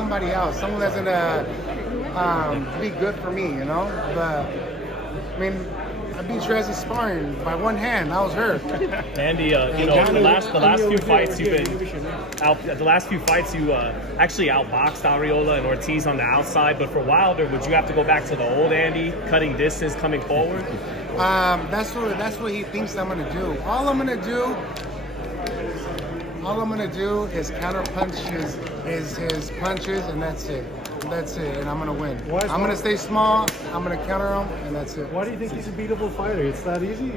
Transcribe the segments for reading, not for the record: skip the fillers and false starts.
somebody else, someone that's gonna be good for me, you know. But I mean, I beat Ruiz in sparring by one hand. I was hurt. Andy, you know, the last few fights you've been out. The last few fights you actually outboxed Arreola and Ortiz on the outside. But for Wilder, would you have to go back to the old Andy, cutting distance, coming forward? That's what he thinks I'm gonna do. All I'm gonna do is counter punch his punches, and that's it. That's it, and I'm gonna win. I'm gonna stay small. I'm gonna counter him, and that's it. Why do you think he's a beatable fighter? It's that easy.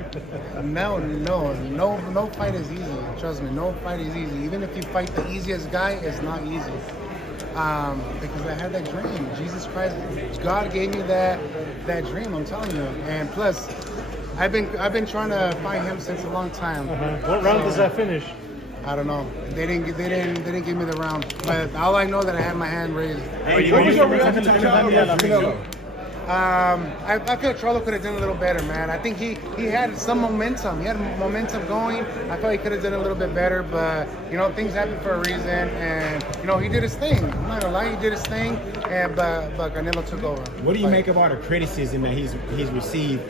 No fight is easy. Trust me, no fight is easy. Even if you fight the easiest guy, it's not easy. Because I had that dream. Jesus Christ, God gave me that dream. I'm telling you. And plus, I've been trying to fight him since a long time. What round does that finish? I don't know. They didn't give me the round. But all I know that I had my hand raised. What was your reaction to Canelo? I feel Charlo could have done a little better, man. I think he had some momentum. He had momentum going. I thought he could have done a little bit better, but you know, things happen for a reason, and you know, he did his thing. I'm not gonna lie, he did his thing, and but Canelo took over. What do you make of all the criticism that he's received?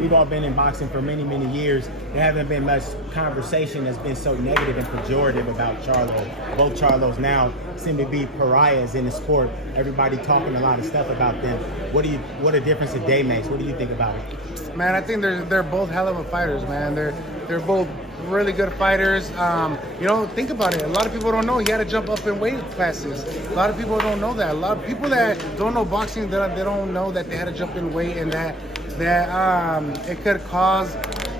We've all been in boxing for many years. There haven't been much conversation that's been so negative and pejorative about Charlo. Both Charlos now seem to be pariahs in the sport. Everybody talking a lot of stuff about them. What a difference a day makes. What do you think about it? Man, I think they're both hell of a fighters, man. They're both really good fighters. You know, think about it. A lot of people don't know he had to jump up in weight classes. A lot of people don't know that. A lot of people that don't know boxing, they don't know that they had to jump in weight, and that it could cause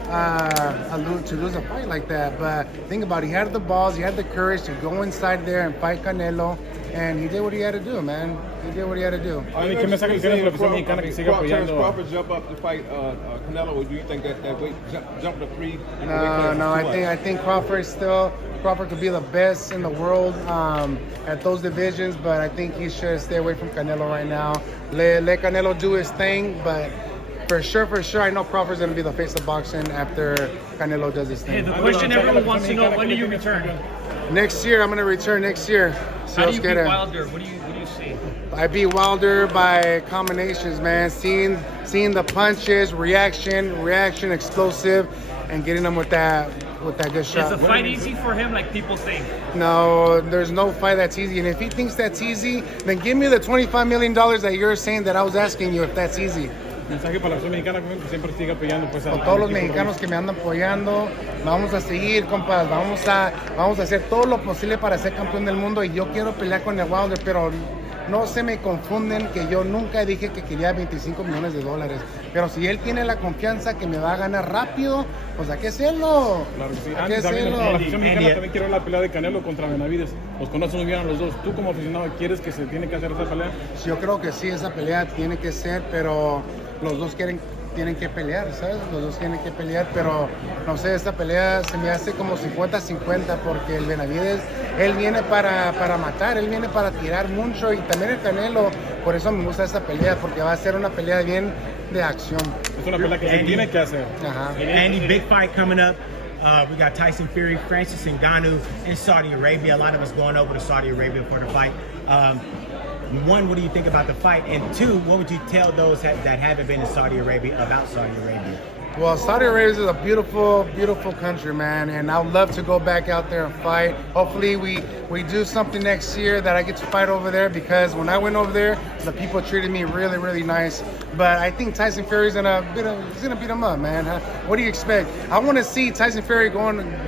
to lose a fight like that. But think about it. He had the balls, he had the courage to go inside there and fight Canelo, and he did what he had to do, man. He did what he had to do. ¿Qué mensaje tiene la profesión mexicana que sigue apoyando? Crawford jump up to fight Canelo, or do you think that weight jump to 3? No, I think Crawford could be the best in the world at those divisions, but I think he should stay away from Canelo right now. Let Canelo do his thing, but for sure, I know Crawford's going to be the face of boxing after Canelo does his thing. Hey, the question everyone wants to know, when do you return? Next year, I'm going to return next year. How do you beat Wilder? What do you see? I beat Wilder by combinations, man. Seeing the punches, reaction, explosive, and getting them with that good shot. Is the fight easy for him, like people think? No, there's no fight that's easy. And if he thinks that's easy, then give me the $25 million that you're saying that I was asking you if that's easy. Mensaje para la profesión mexicana que siempre sigue apoyando, pues, Con todos los mexicanos que me andan apoyando, vamos a seguir, compas, vamos a hacer todo lo posible para ser campeón del mundo, y yo quiero pelear con el Wilder, pero no se me confunden que yo nunca dije que quería $25 millones. Pero si él tiene la confianza que me va a ganar rápido, pues hay que hacerlo. Claro que sí. Hay que hacerlo. La afición mexicana también quiere ver la pelea de Canelo contra Benavides. Los conoces muy bien a los dos. ¿Tú como aficionado quieres que se tiene que hacer esa pelea? Yo creo que sí, esa pelea tiene que ser, pero los dos tienen que pelear, ¿sabes? Los dos tienen que pelear, pero no sé, esta pelea se me hace como 50-50, porque el Benavides, él viene para matar, él viene para tirar mucho, y también el Canelo. Por eso me gusta esta pelea, porque va a ser una pelea bien de acción. Es una pelea que se tiene que hacer. Andy, big fight coming up. We got Tyson Fury, Francis Ngannou in Saudi Arabia. A lot of us going over to Saudi Arabia for the fight. One, what do you think about the fight? And two, what would you tell those that haven't been to Saudi Arabia about Saudi Arabia? Well, Saudi Arabia is a beautiful, beautiful country, man, and I would love to go back out there and fight. Hopefully we do something next year that I get to fight over there, because when I went over there, the people treated me really, really nice. But I think Tyson Fury's gonna beat him up, man. What do you expect? I want to see Tyson Fury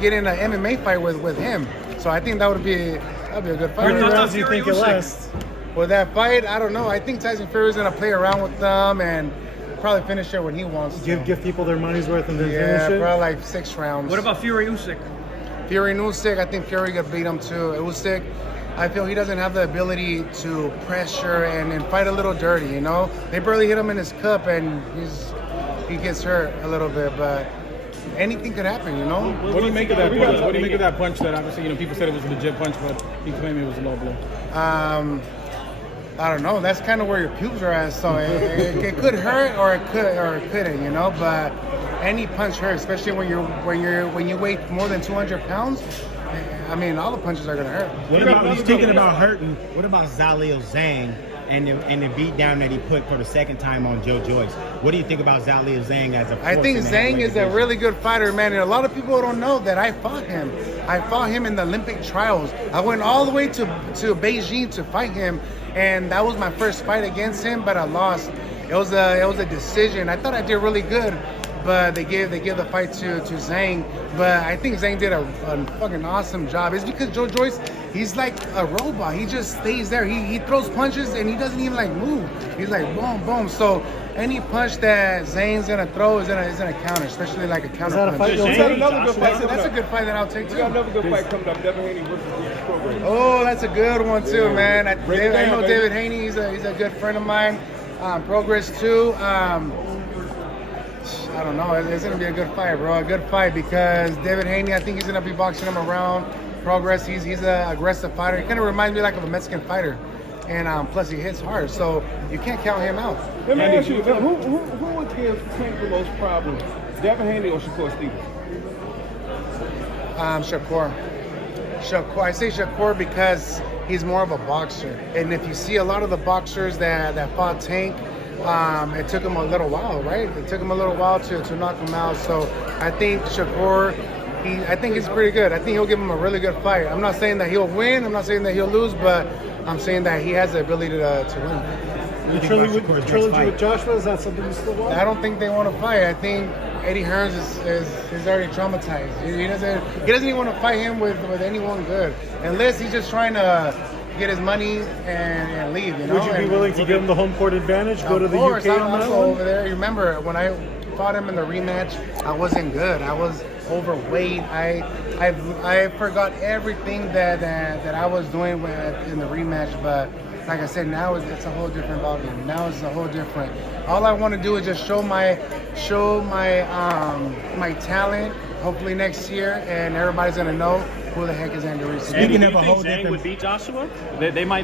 get in an MMA fight with him. So I think that'd be a good fight. How many rounds do you think it lasts? With that fight, I don't know. I think Tyson Fury's gonna play around with them and probably finish it when he wants to. Give people their money's worth and then yeah, finish it? probably like 6 rounds. What about Fury Usyk? Fury and Usyk, I think Fury could beat him too. Usyk, I feel he doesn't have the ability to pressure and fight a little dirty, you know? They barely hit him in his cup, and he gets hurt a little bit, but anything could happen, you know? What do you make of that punch? What do you make of that punch that obviously, people said it was a legit punch, but he claimed it was a low blow? I don't know. That's kind of where your pubes are at. So it could hurt, or it couldn't, you know. But any punch hurts, especially when you weigh more than 200 pounds. I mean, all the punches are gonna hurt. What about, speaking about hurting, what about Zhang and the beat down that he put for the second time on Joe Joyce? What do you think about Zhang as a force? I think in the Zhang heavyweight is a division? really good fighter, man. And a lot of people don't know that I fought him. I fought him in the Olympic trials. I went all the way to Beijing to fight him, and that was my first fight against him, but I lost. It was a decision. I thought I did really good, but they gave the fight to Zhang. But I think Zhang did a fucking awesome job. It's because Joe Joyce, he's like a robot. He just stays there. He throws punches and he doesn't even like move. He's like boom, boom. So any punch that Zhang's gonna throw is gonna counter, especially like a counter that a punch. fight you'll We got another good fight. That's a good fight that I'll take too. We got another good fight coming up. Devin Haney versus Ruiz program. Oh, that's a good one too, Yeah. man. I Break it down, know baby. David Haney. He's a good friend of mine. Progress too. I don't know. It's gonna be a good fight, bro. A good fight because David Haney, I think he's gonna be boxing him around. Progress, he's an aggressive fighter. He kind of reminds me like of a Mexican fighter, and plus he hits hard, so you can't count him out. Let me ask you, who would give Tank the most problems, Devin Haney or Shakur Stevens? Shakur. I say Shakur because he's more of a boxer, and if you see a lot of the boxers that fought Tank, it took him a little while, right? It took him a little while to knock him out. So I think Shakur, I think he's pretty good. I think he'll give him a really good fight. I'm not saying that he'll win. I'm not saying that he'll lose, but I'm saying that he has the ability to win. The trilogy with Joshua, is that something you still want? I don't think they want to fight. I think Eddie Hearns is already traumatized. He doesn't even want to fight him with anyone good, unless he's just trying to get his money and leave. You know? Would you be willing to give him the home court advantage? Go to the UK on I'll that go one? over there. You remember when I fought him in the rematch? I wasn't good. I was overweight. I forgot everything that I was doing in the rematch. But like I said, now it's a whole different ballgame. Now it's a whole different. All I want to do is just show my talent. Hopefully next year, and everybody's gonna know who the heck is Andy Ruiz. Speaking Do of you a think whole Zhang different would beat Joshua? They might.